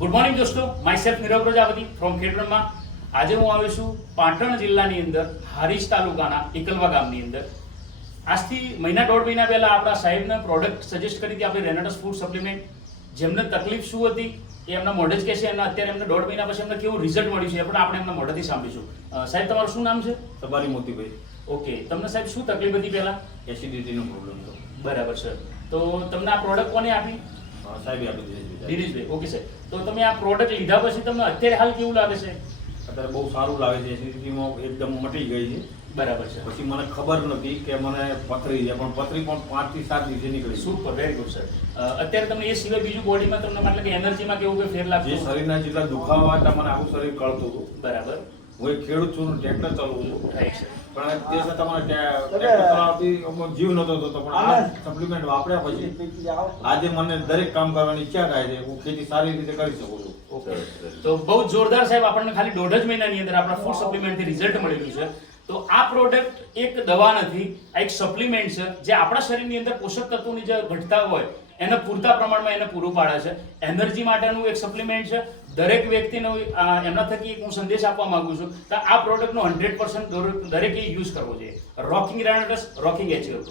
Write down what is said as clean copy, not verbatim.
Good morning દોસ્તો, myself Nirav Prajapati from Khedbrahma. આજે હું આવ્યો છું પાટણ જિલ્લાની અંદર હારીજ તાલુકાના એકલવા ગામની અંદર. આજથી દોઢ મહિના પહેલા આપણા સાહેબને પ્રોડક્ટ સજેસ્ટ કરી હતી આપણે રેનાટસ ફૂડ સપ્લિમેન્ટ. જેમને તકલીફ શું હતી એ એમના મોઢે જ કહેશે અને અત્યારે એમને દોઢ મહિના પછી એમને કેવું રિઝલ્ટ મળ્યું છે એ પણ આપણે એમના મોઢેથી સાંભળીશું. સાહેબ, તમારું શું નામ છે? સબારી મોતીભાઈ. ઓકે, તમને સાહેબ શું તકલીફ હતી પહેલા? એસિડિટીનો પ્રોબ્લેમ હતો. બરાબર સર. તો તમને આ પ્રોડક્ટ કોને આપી? સાહેબે આપી દીધી. દિનેશભાઈ. ઓકે સાહેબ, તો તમે આ પ્રોડક્ટ લીધા પછી તમને અત્યારે હાલ કેવું લાગે છે? અત્યારે બહુ સારું લાગે છે. એસિડિટીમાં એકદમ મટી ગઈ છે. બરાબર છે. પછી મને ખબર નથી કે મને પથરી છે, પણ પથરી પણ 5 થી 7 દિવસે નીકળી. Super, very good sir. અત્યારે તમને એ સિવાય બીજું બોડીમાં તમને મતલબ કે એનર્જીમાં કેવું કોઈ ફેર જે લાગતો? શરીરના જેટલા દુખાવા હતા મને આખું શરીર કળતું હતું. બરાબર. હું એક ખેડૂત છું, ટ્રેક્ટર ચલાવું છું, રાઈટ સર. પણ તે છતાં મને ટ્રેક્ટર ચલાવતી જીવ નતો થતો. પણ આ સપ્લિમેન્ટ વાપર્યા પછી આજે મને દરેક કામ કરવાની ઈચ્છા થાય છે. હું ખેતી સારી રીતે કરી શકું છું. ઓકે, તો બહુ જોરદાર સાહેબ. આપણને ખાલી દોઢ જ મહિનાની અંદર આપણા ફૂડ સપ્લિમેન્ટથી રિઝલ્ટ મળેલું છે. તો આ પ્રોડક્ટ એક દવા નથી, આ એક સપ્લિમેન્ટ છે જે આપણા શરીરની અંદર પોષક તત્વોની જે ઘટતા હોય એને પૂરતા પ્રમાણમાં એને પૂરું પાડે છે. એનર્જી માટેનું એક સપ્લિમેન્ટ છે. દરેક વ્યક્તિને એમના થકી એક હું સંદેશ આપવા માંગુ છું કે આ પ્રોડક્ટનો 100% દરેકે યુઝ કરવો જોઈએ. રોકિંગ રેનાટસ, રોકિંગ એચિયર.